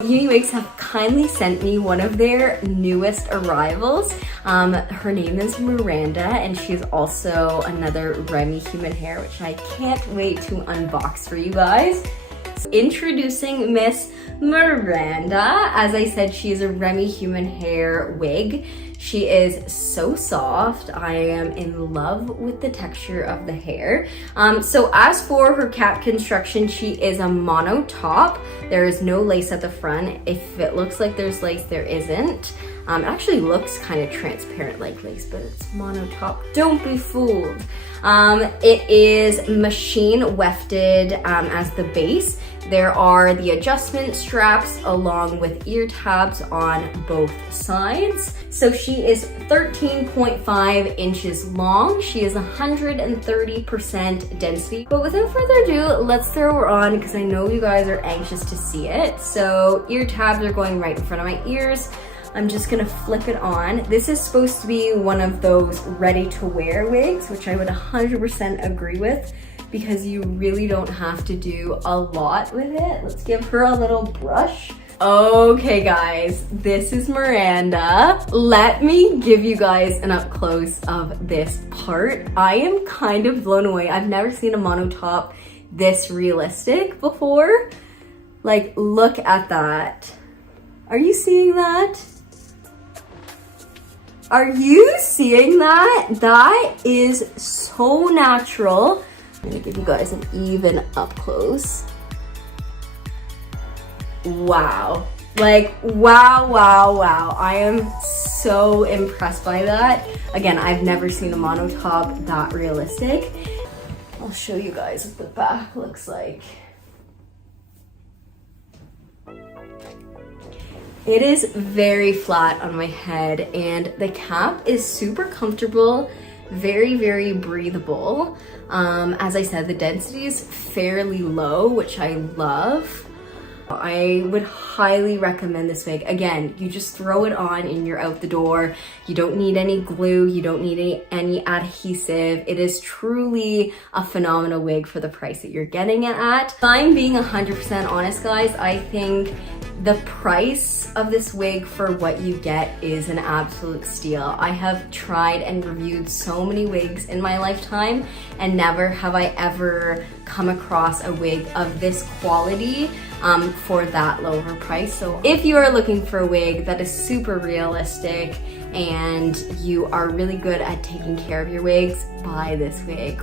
UniWigs have kindly sent me one of their newest arrivals. Her name is Miranda, and she's also another Remy human hair, which I can't wait to unbox for you guys. So, introducing Miss Miranda. As I said, she is a Remy human hair wig. She is so soft. I am in love with the texture of the hair. So as for her cap construction, she is a mono top. There is no lace at the front. If it looks like there's lace, there isn't. It actually looks kind of transparent like lace, but it's mono top. Don't be fooled. It is machine wefted as the base. There are the adjustment straps along with ear tabs on both sides. So she is 13.5 inches long. She is 130% density. But without further ado, let's throw her on because I know you guys are anxious to see it. So ear tabs are going right in front of my ears. I'm just gonna flip it on. This is supposed to be one of those ready to wear wigs, which I would 100% agree with, because you really don't have to do a lot with it. Let's give her a little brush. Okay guys, this is Miranda. Let me give you guys an up close of this part. I am kind of blown away. I've never seen a mono top this realistic before. Like, look at that. Are you seeing that? Are you seeing that? That is so natural. I'm gonna give you guys an even up close. Wow. Like, wow, wow, wow. I am so impressed by that. Again, I've never seen a mono top that realistic. I'll show you guys what the back looks like. It is very flat on my head, and the cap is super comfortable, very, very breathable. As I said, the density is fairly low, which I love. I would highly recommend this wig. Again, you just throw it on and you're out the door. You don't need any glue, you don't need any adhesive. It is truly a phenomenal wig for the price that you're getting it at. If I'm being 100% honest, guys, I think the price of this wig for what you get is an absolute steal. I have tried and reviewed so many wigs in my lifetime, and never have I ever come across a wig of this quality for that low of a price. So if you are looking for a wig that is super realistic and you are really good at taking care of your wigs, buy this wig.